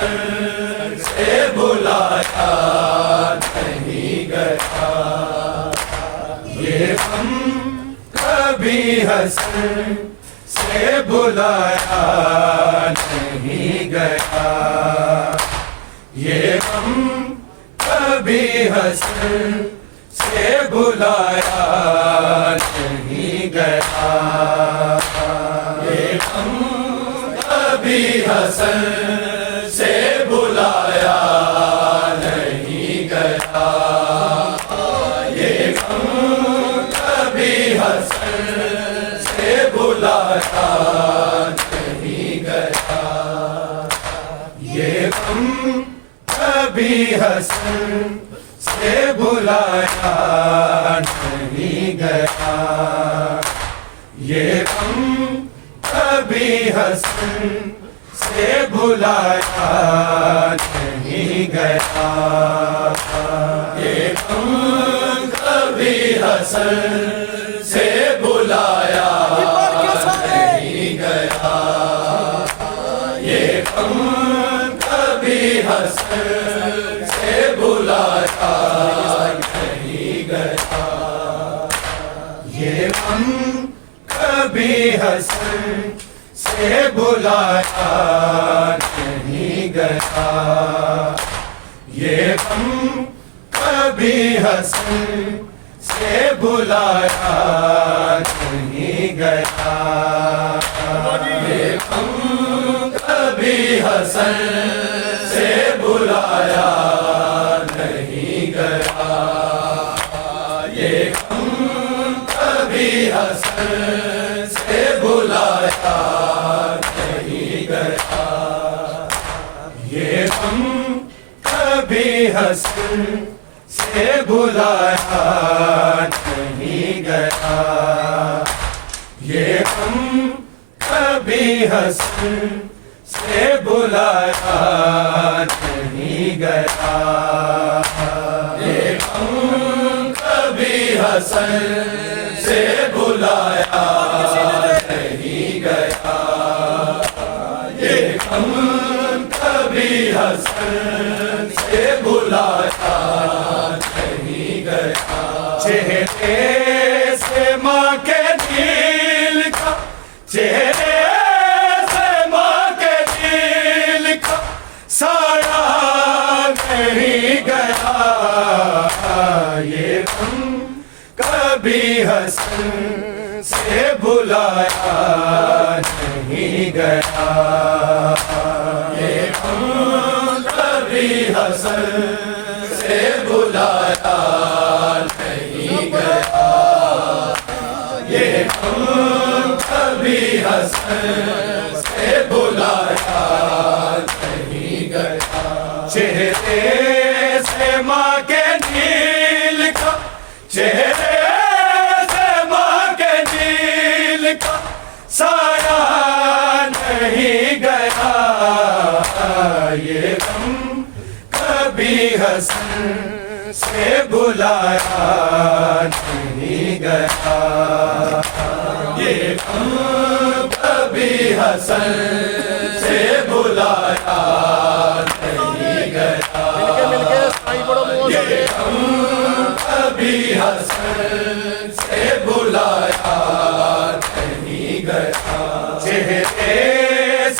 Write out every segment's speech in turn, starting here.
हसन से बुलाया नहीं गया, ये गम कभी हसन से बुलाया नहीं गया, ये गम कभी हसन से बुलाया नहीं गया, ये गम कभी हसन से बुलाया नहीं गया, ये गम कभी हसन से बुलाया नहीं गया, ये गम कभी हसन से बुलाया नहीं गया, ये गम कभी हसन से बुलाया नहीं गया, ये गम कभी हसन से बुलाया नहीं गया, ये गम कभी हसन से बुलाया नहीं गया, ये गम कभी हसन से बुलाया नहीं गया, ये गम कभी हसन से बुलाया नहीं गया, ये गम कभी हसन से बुलाया नहीं गया, ये गम कभी हसन से बुलाया नहीं गया, ये गम कभी हसन से बुलाया नहीं गया, ये गम कभी हसन से बुलाया नहीं गया, ये गम कभी हसन से बुलाया नहीं गया, ये गम कभी हसन से बुलाया नहीं गया, चेहरे से माँ के दिल का, चेहरे से माँ के दिल का साया नहीं गया, ये गम कभी हसन से बुलाया नहीं गया, ये गम कभी हसन से बुलाया नहीं गया, ये गम कभी हसन से बुलाया नहीं गया, चेहरे से माँ के दिल का, चेहरे से माँ के दिल का साया नहीं गया, ये गम कभी हसन से बुलाया नहीं गया, ये गम कभी हसन से बुलाया नहीं गया, ये गम कभी हसन से बुलाया नहीं गया, चेहरे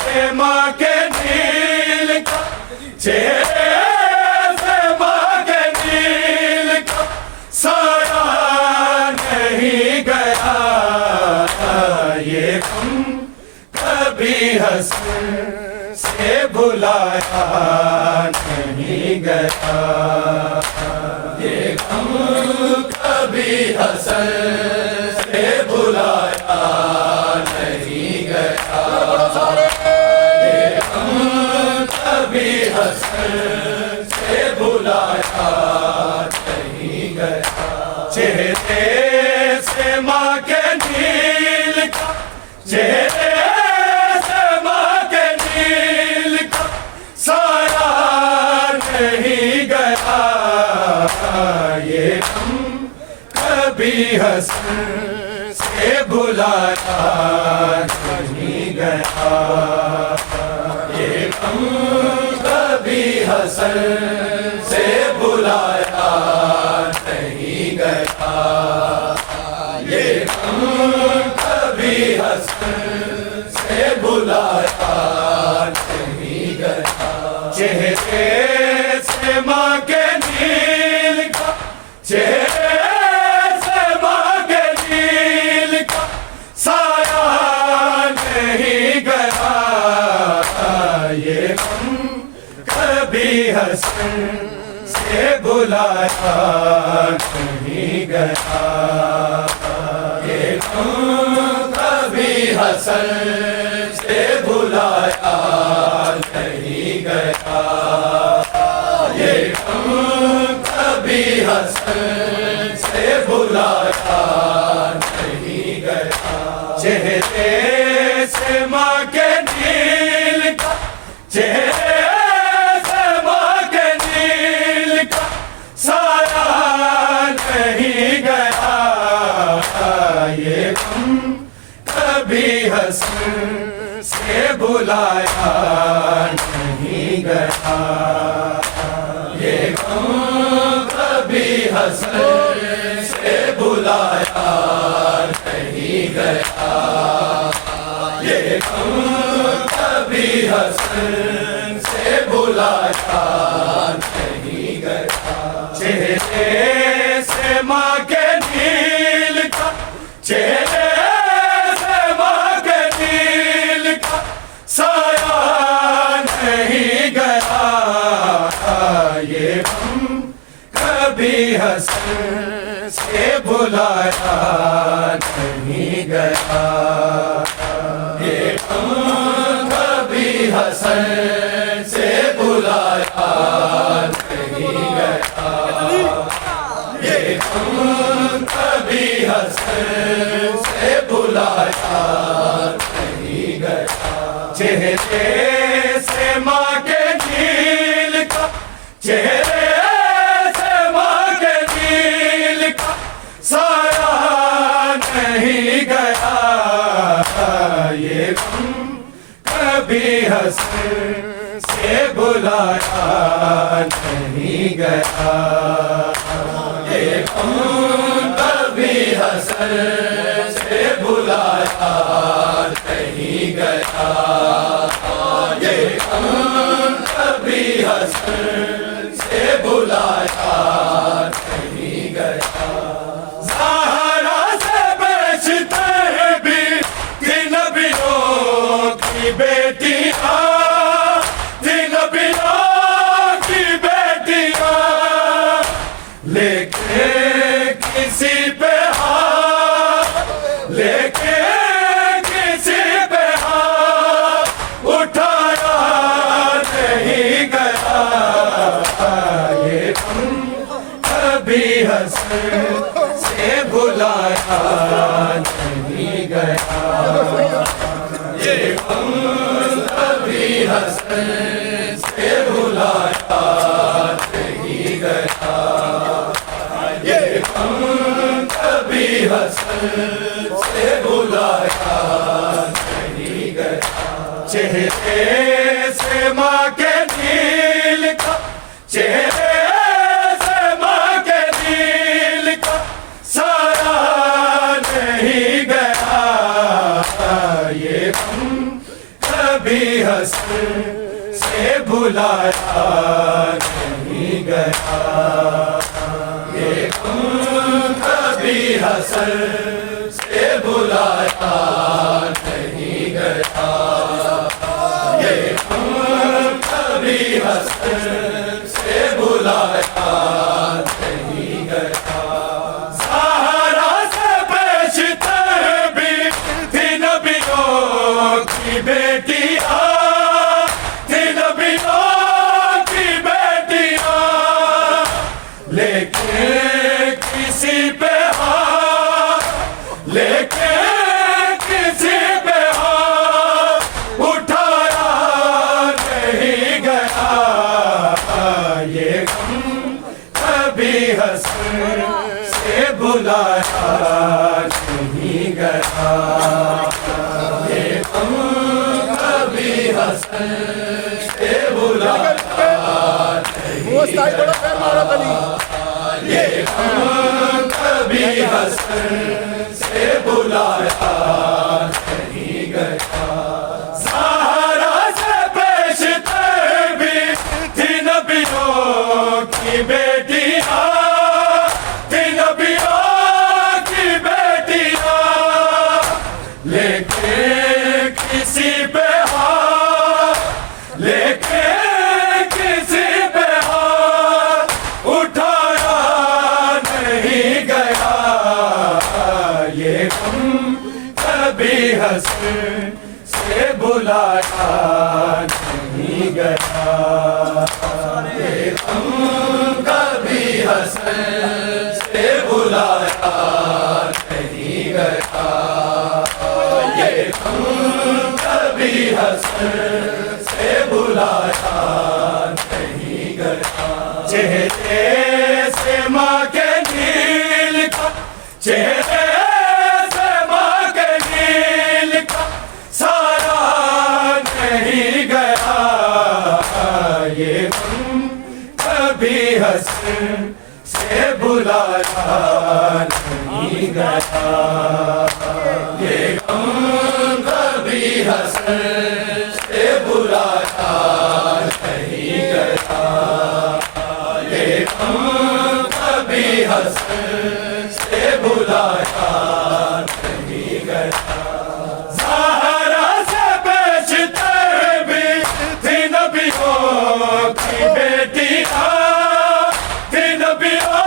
से माँ के दिल का, चेहरे से माँ के दिल का साया नहीं गया, ये गम कभी हसन से बुलाया नहीं गया, ये गम कभी हसन से बुलाया नहीं गया, ये गम कभी हसन से बुलाया नहीं गया, चेहरे से माँ के दिल का, चेहरे से माँ के दिल का साया नहीं गया, ये गम कभी हसन से बुलाया नहीं गया, ये गम हसन से बुलाया नहीं गया, ये गम कभी हसन से बुलाया नहीं गया। चेहरे से माँ के नील का, चेहरे से माँ के नील का साया नहीं गया, ये गम कभी हसन से बुलाया नहीं गया, ये गम कभी हसन से बुलाया नहीं गया, ये गम कभी हसन से बुलाया नहीं गया। चेहरे से माँ के नील का, चेहरे से माँ के नील का साया नहीं गया, ये गम कभी हसन से बुलाया नहीं गया, ये गम कभी हसन से बुलाया नहीं गया, ये गम कभी हसन से बुलाया नहीं गया। चेहरे से माँ के नील का, चेहरे से माँ के नील का साया नहीं गया, ये गम कभी हसन से बुलाया नहीं गया, ये गम कभी हसन से बुलाया नहीं गया, ये गम कभी हसन से बुलाया नहीं गया। चेहरे से माँ के नील का, चेहरे से माँ के नील का साया नहीं गया, ये गम कभी हसन से बुलाया नहीं गया, ये गम कभी हसन से बुलाया नहीं गया, ये गम कभी हसन से बुलाया नहीं गया। ज़हरा से बेशतर भी थी नबियों की बेटियाँ, थी नबियों की बेटियाँ, लेके किसी पे हाथ, लेके किसी पे हाथ उठाया नहीं गया, ये गम कभी हसन से बुलाया नहीं गया, ये गम कभी हसन से बुलाया नहीं गया, ये गम कभी हसन से बुलाया नहीं गया। चेहरे से माँ के नील का, चेहरे से माँ के नील का साया नहीं गया, ये गम कभी हसन से बुलाया नहीं गया, ये गम कभी हसन से बुलाया नहीं गया, ये गम कभी हसन से बुलाया नहीं गया। ज़हरा से बेशतर भी थी नबियों की बेटियाँ, थी नबियों की बेटियाँ, लेके किसी पे हाथ, लेके किसी पे हाथ उठाया नहीं गया, ये गम कभी हसन से बुलाया नहीं गया, ये गम कभी हसन से बुलाया दोस्त आई बड़ा पैर मारो तनी ये हम कभी हसन से बुलाया नहीं गया। सहारा से पेशतर भी थी नबियों की बेटियां, थी नबियों की बेटियां, लेके किसी पे हाथ, लेके किसी पे हाथ उठाया नहीं गया। ये हम कभी हसन से बुलाया नहीं गया। ये हम कभी हसन से बुलाया नहीं गया। ये हम कभी हसन से बुलाया नहीं गया। चेहरे से माँ के नील का, चेहरे से माँ के नील का सारा नहीं गया। ये हम कभी हसन से बुलाया नहीं गया। ये हम कभी हसन से बुलाया नहीं गया। ये हम कभी हसन से बुलाया नहीं गया। सहारा से पेशतर भी थी नबियों की बेटियां, थी नबियों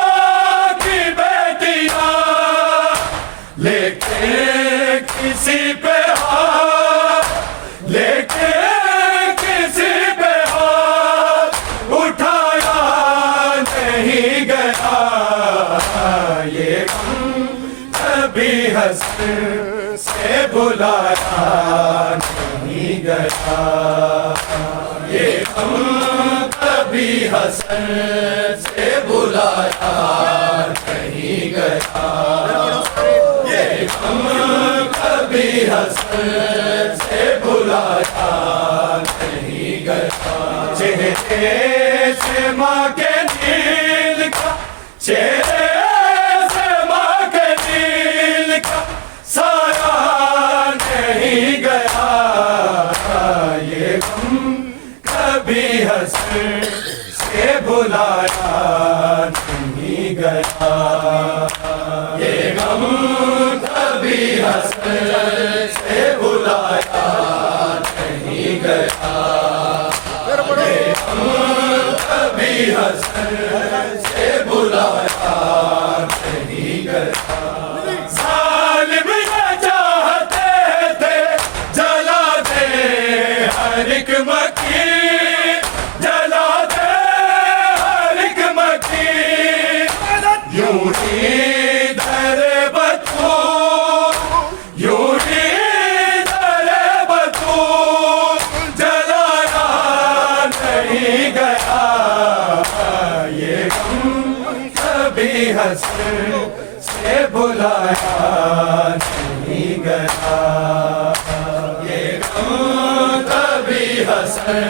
की बेटियां, लेके किसी पे हाथ, लेके किसी पे हाथ उठाया नहीं गया। ये हम कभी हसन से बुलाया नहीं गया। ये हम कभी हसन से बुलाया नहीं गया। ये हम कभी हसन से बुलाया नहीं गया। चेहरे से माँ के नील का, चेहरे से माँ के नील का सारा नहीं गया। ये हम कभी हसन से बुलाया नहीं गया। ये हम कभी हसन से बुलाया नहीं गया। ये हम कभी हसन से बुलाया नहीं गया। जालिम ये चाहते थे जला दे हर एक मक्खी, जला दे हर एक मक्खी। यूं ही दरे बतूर, यूं ही दरे बतूर जलाया नहीं गया। ये हम कभी हसन से बुलाया नहीं गया। ये हम कभी हसन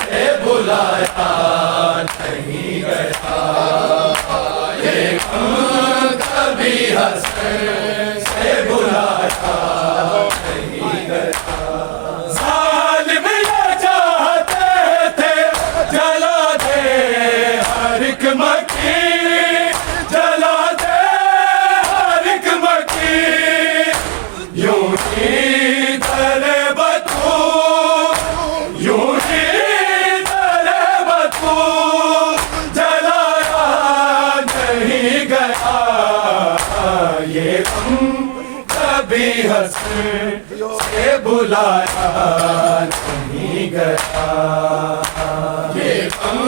से बुलाया नहीं गया। ये हम कभी हसन से बुलाया नहीं गया। जालिम ये चाहते थे जला दे हर एक मक्खी, जला दे हर एक मक्खी। यूं ही दरे बतूर, यूं ही दरे बतूर जलाया नहीं गया। ये हम कभी हसन से बुलाया नहीं गया। ये हम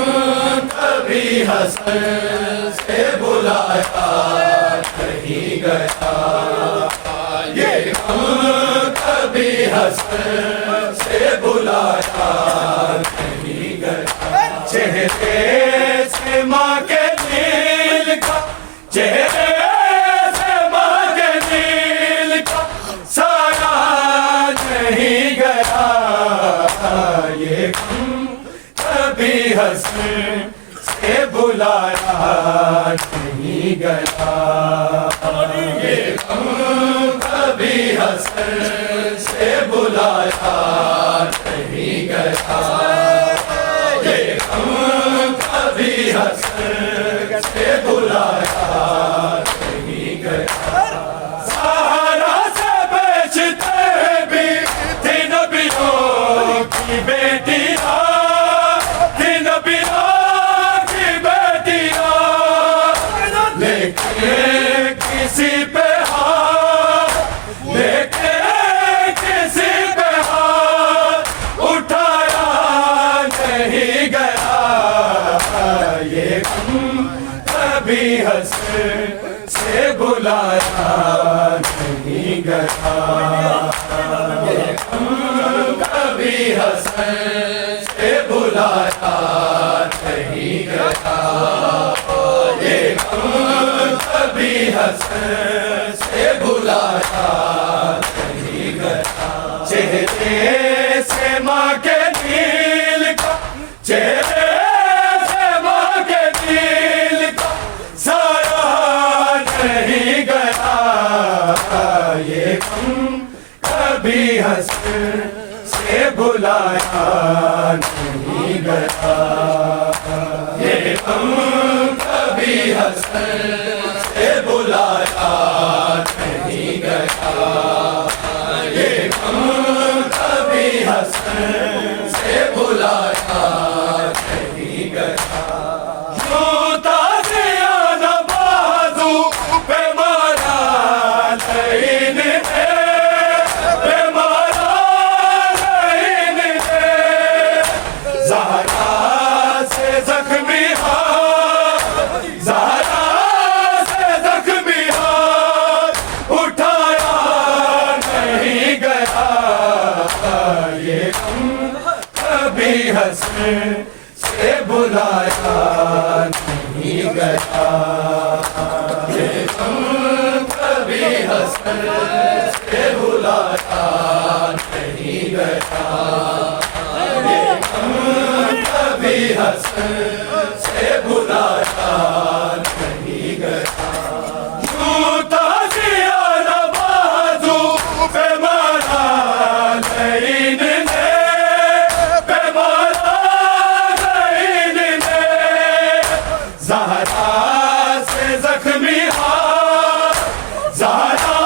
कभी हसन से बुलाया नहीं गया। ये हम कभी हसन से बुलाया नहीं गया। चेहरे से माँ के नील का, चेहरे से माँ के नील का सारा नहीं गया। ये हम कभी हसन हंस से बुलाया नहीं गया, ये गम कभी हंस से बुलाया नहीं गया, ये गम कभी हंस से बुलाया नहीं गया। चेहरे से माँ के नील का, चेहरे से माँ के नील का साया नहीं गया, ये गम कभी हंस से बुलाया नहीं गया, ये गम कभी हंस से बुलाया नहीं गया, ये गम कभी हंस से बुलाया नहीं गया। यूं ताज़ियाना बाजू पे मारा लईन ने, पे मारा लईन ने, ज़हरा से ज़ख्मी हाथ, ज़हरा से ज़ख्मी हाथ उठाया नहीं गया, ये गम कभी हंस से बुलाया नहीं गया, ये गम कभी हंस से बुलाया नहीं गया, ये गम कभी हंस से बुलाया नहीं गया। यूं ताज़ियाना बाजू पे मारा लईन ने, पे मारा लईन ने, ज़हरा से ज़ख्मी हाथ, ज़हरा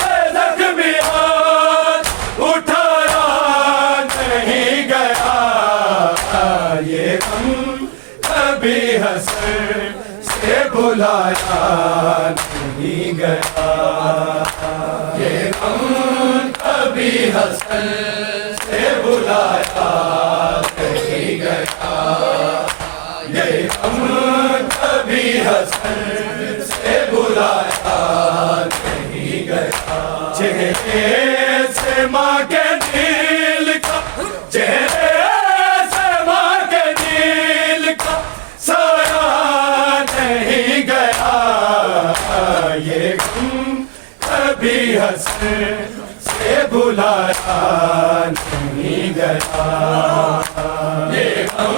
से ज़ख्मी हाथ उठाया नहीं गया, ये गम कभी हंस से बुलाया नहीं गया, ये गम कभी हंस से बुलाया नहीं गया, ये गम कभी हंस से बुलाया नहीं गया। चेहरे से माँ के नील का, चेहरे से माँ के नील का साया नहीं गया, ये गम कभी हंस से बुलाया नहीं गया, ये गम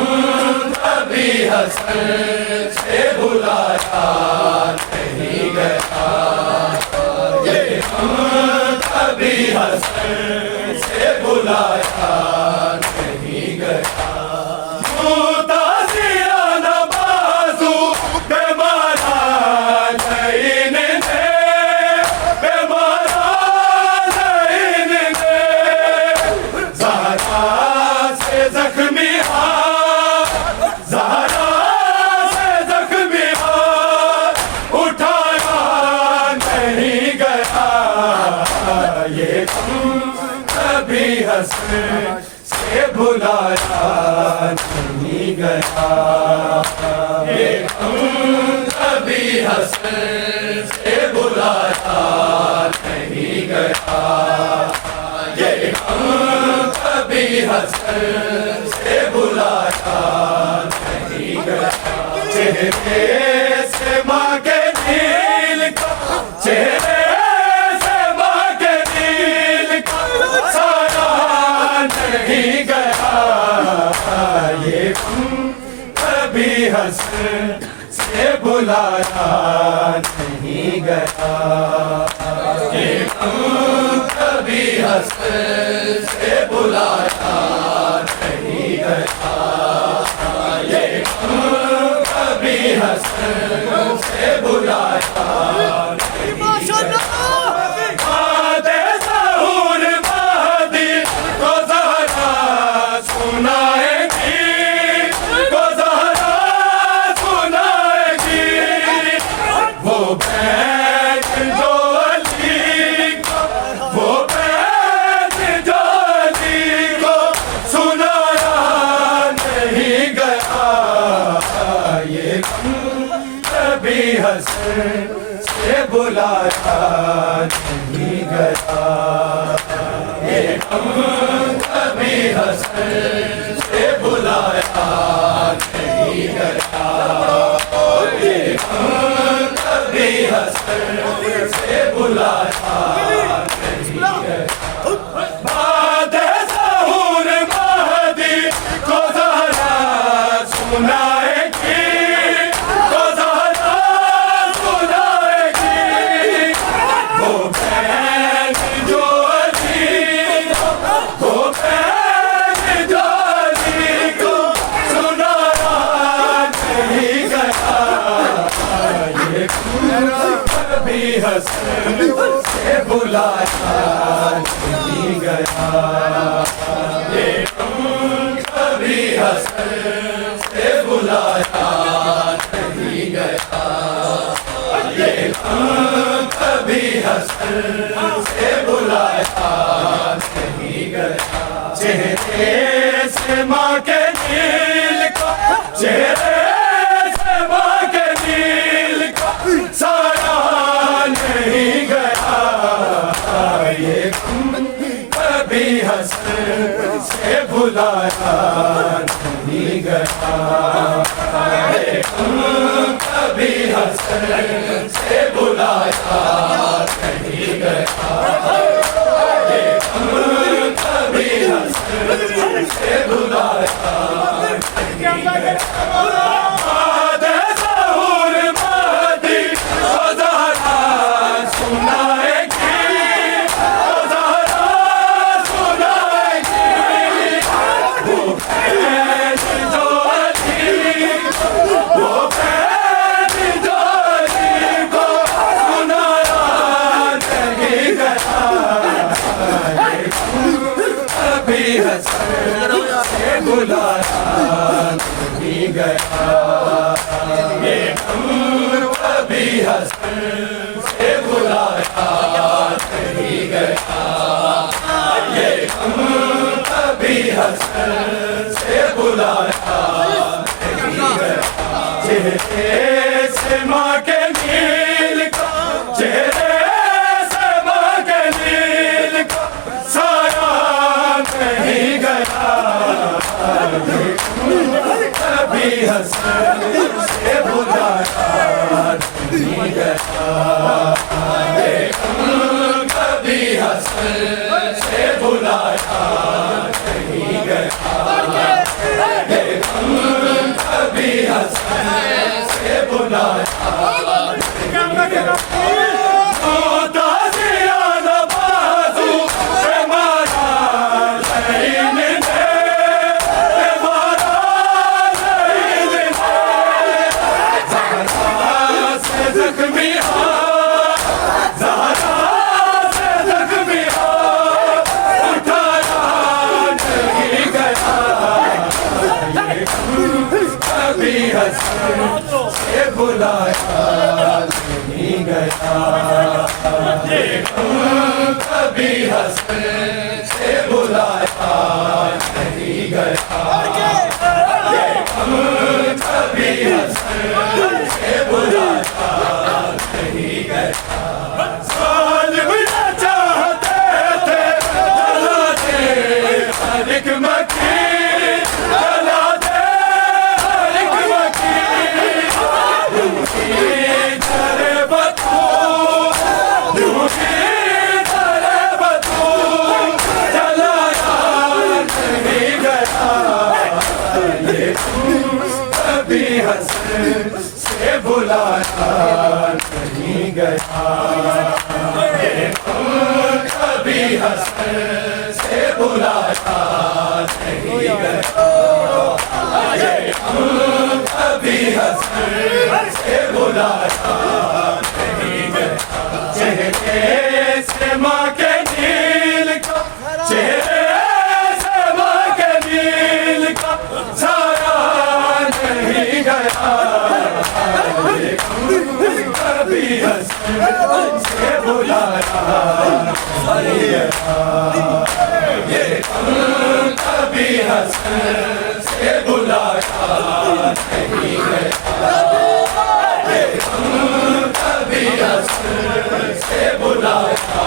कभी हंस से बुलाया नहीं गया, ये गम कभी हंस से बुलाया नहीं गया। यूं ताज़ियाना बाजू पे मारा लईन ने, पे मारा लईन ने, ज़हरा से ज़ख्मी हाथ, ज़हरा से ज़ख्मी हाथ उठाया नहीं गया, ये गम कभी हंस से बुलाया नहीं गया, ये गम कभी हंस से बुलाया नहीं गया, ये गम कभी हंस से बुलाया नहीं गया। चेहरे से माँ के नील का, चेहरे से माँ के नील का साया नहीं गया, ये गम कभी हंस से बुलाया नहीं गया, ये गम कभी हंस से बुलाया नहीं गया, ये गम कभी हंस से बुलाया नहीं गया। आदे ज़हूर महदी को ज़हरा सुनाएगी, को ज़हरा सुनाएगी, वो बैत जो अली को, वो बैत जो अली को सुनाया नहीं गया, ये गम कभी बुलाया नहीं गया, ये गम कभी हसन से बुलाया नहीं गया, ये गम कभी हसन से बुलाया नहीं गया। बाद ज़हूर महदी को ज़हरा सुनाएगी, को ज़हरा सुनाएगी, वो बहन जो अली को, वो बहन जो अली को सुनाया नहीं गया, ये कभी हसन से बुलाया नहीं गया, ये कभी हसन से बुलाया नहीं गया, ये कभी हसन से बुलाया नहीं गया। चेहरे से माँ के नील का, चेहरे से माँ के नील का साया नहीं गया, ये कभी हसन से बुलाया नहीं गया, ये कभी हसन से बुलाया नहीं गया, ये कभी हसन से बुलाया नहीं गया। बाद ज़हूर महदी को ज़हरा सुनाएगी, को ज़हरा सुनाएगी, वो बहन जो अली, वो बहन जो अली को सुनाया नहीं गया, ये कभी हसन से बुलाया नहीं गया, ये कभी हसन से बुलाया नहीं गया, ये कभी हसन से बुलाया नहीं गया। चेहरे से माँ के नील का, चेहरे से माँ के नील का साया नहीं गया, कभी हसन से बुलाया नहीं गया, ये कभी हसन से बुलाया नहीं गया, ये कभी हसन से बुलाया नहीं गया। ताज़ियाना बाज़ू पे मारा ज़हीन ने, पे मारा ज़हीन ने, ज़हरा से ज़ख्मी हाथ, ज़हरा से ज़ख्मी हाथ उठाया नहीं गया, ये कभी हसन से बुलाया नहीं गया, ये कभी हसन से बुलाया नहीं गया, ये कभी हसन से बुलाया नहीं गया। सालिम न चाहते थे जला दे हर एक मक्खी, जला दे हर एक मक्खी, यूं करे बतू, यूं करे बतू, जलाया नहीं गया, ये कभी हसन से बुलाया नहीं गया, ये कभी हसन से बुलाया नहीं गया, ये कभी हसन से बुलाया नहीं गया। चेहरे से माँ के नील का, चेहरे से माँ के नील का साया नहीं गया, ये कभी हसन से बुलाया नहीं गया, ये कभी हसन से बुलाया नहीं गया, ये कभी हसन से बुलाया,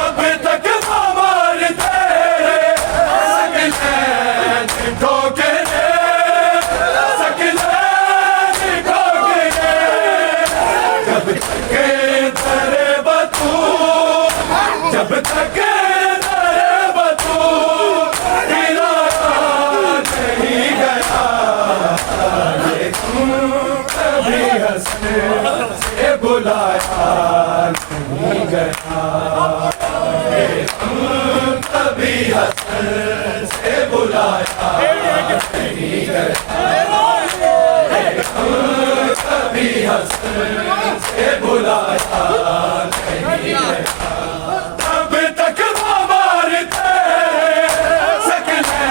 अब तक मारते सकले ठोकरे, सकले ठोकरे, जब तक दरे बतू, जब तक दरे बतू हिलाया नहीं गया, ये तुम कभी हंसने से बुलाया नहीं गया, ये तुम कभी हंसने से बुलाया नहीं गया, ये तुम कभी हंसने से बुलाया नहीं गया, तब तक मारते सकले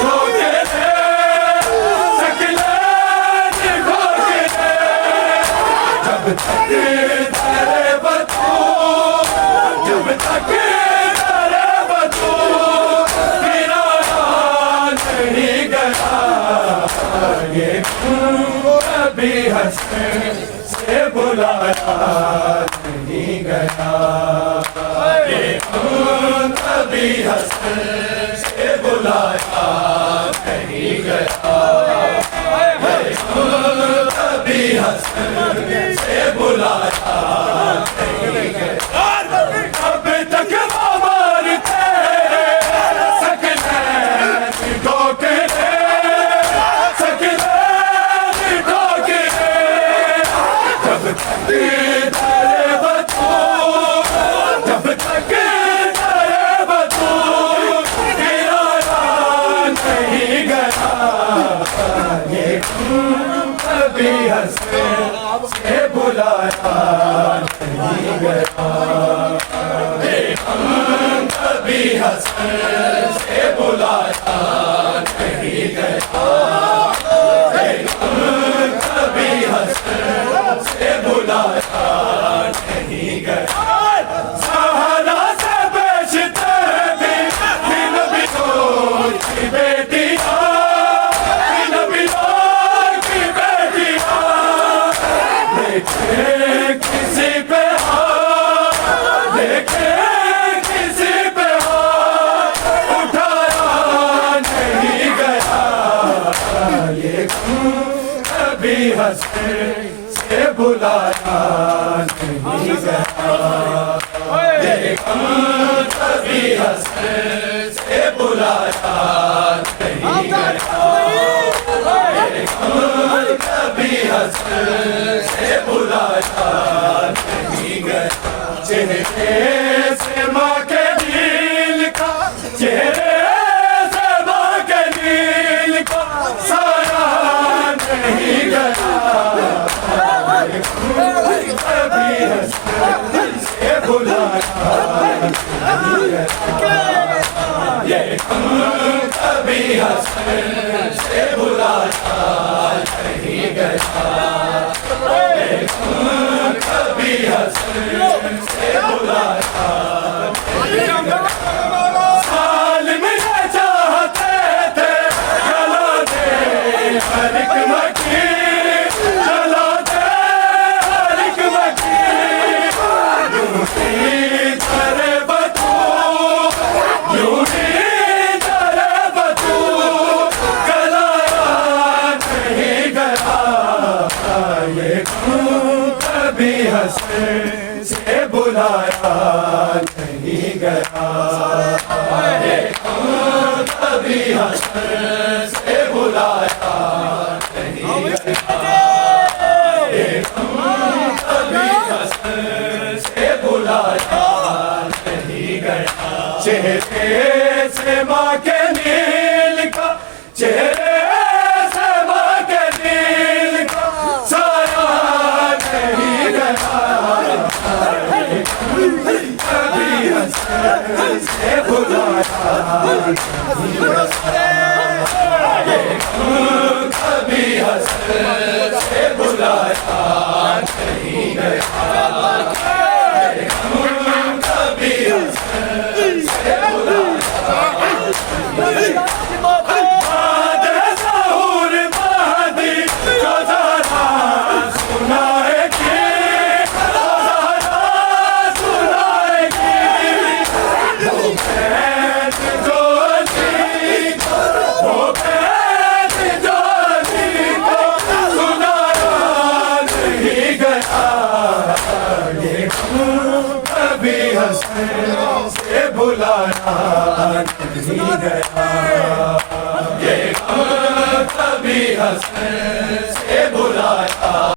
ठोकरे, सकले ठोकरे, जब तक दरे बतू, जब तक दरे बतू हिलाया नहीं गया, ये तुम कभी हंसने से बुलाया नहीं गया, ये तुम कभी हंसने से बुलाया नहीं गया, ये तुम कभी हंसने से बुलाया नहीं गया, अब तक मारते सकले ठोकरे, सकले ठोकरे, जब तक दरे बतू, जब तक दरे बतू हिलाया नहीं गया, ये तुम कभी हंसने से बुलाया नहीं गया, ये तुम कभी हंसने से बुलाया नहीं गया, ये तुम कभी हंसने से बुलाया नहीं गया, सहारा से बेचते भी बिन बिलोर की बेटियां, बिन बिलोर की बेटियां, देखे किसी पे हाथ, देखे किसी पे हाथ उठाया नहीं गया, ये तुम कभी हंसने से बुलाया नहीं गया, ये तुम कभी हंसने से बुलाया नहीं गया, ये तुम कभी हंसने से बुलाया नहीं गया, चेहरे से माँ के दिल का, चेहरे से माँ के दिल का साया नहीं गया, कभी हंसने से बुलाया नहीं गया, ये तुम कभी हंसने से बुलाया नहीं गया, ये तुम कभी हंसने से बुलाया नहीं गया, साल में ये चाहते थे जला दे हर एक मक्खी, जला दे हर एक मक्खी, यूं ही दरे बतू, यूं ही दरे बतू गलाया नहीं गया, ये तुम कभी हंसने से बुलाया नहीं गया, ये तुम कभी हंसने से बुलाया नहीं गया, ये तुम कभी हंसने से बुलाया नहीं गया, चेहरे से माँ के नील का, चेहरे से माँ के नील का साया नहीं गया, कभी हंसने से बुलाया नहीं गया, ये तुम कभी हंसने से बुलाया नहीं गया, ये तुम कभी हंसने से बुलाया नहीं गया, ज़हूर महदी जो ज़रा सुनाएगी, से भुलाया नहीं गया, ये गम कभी हसन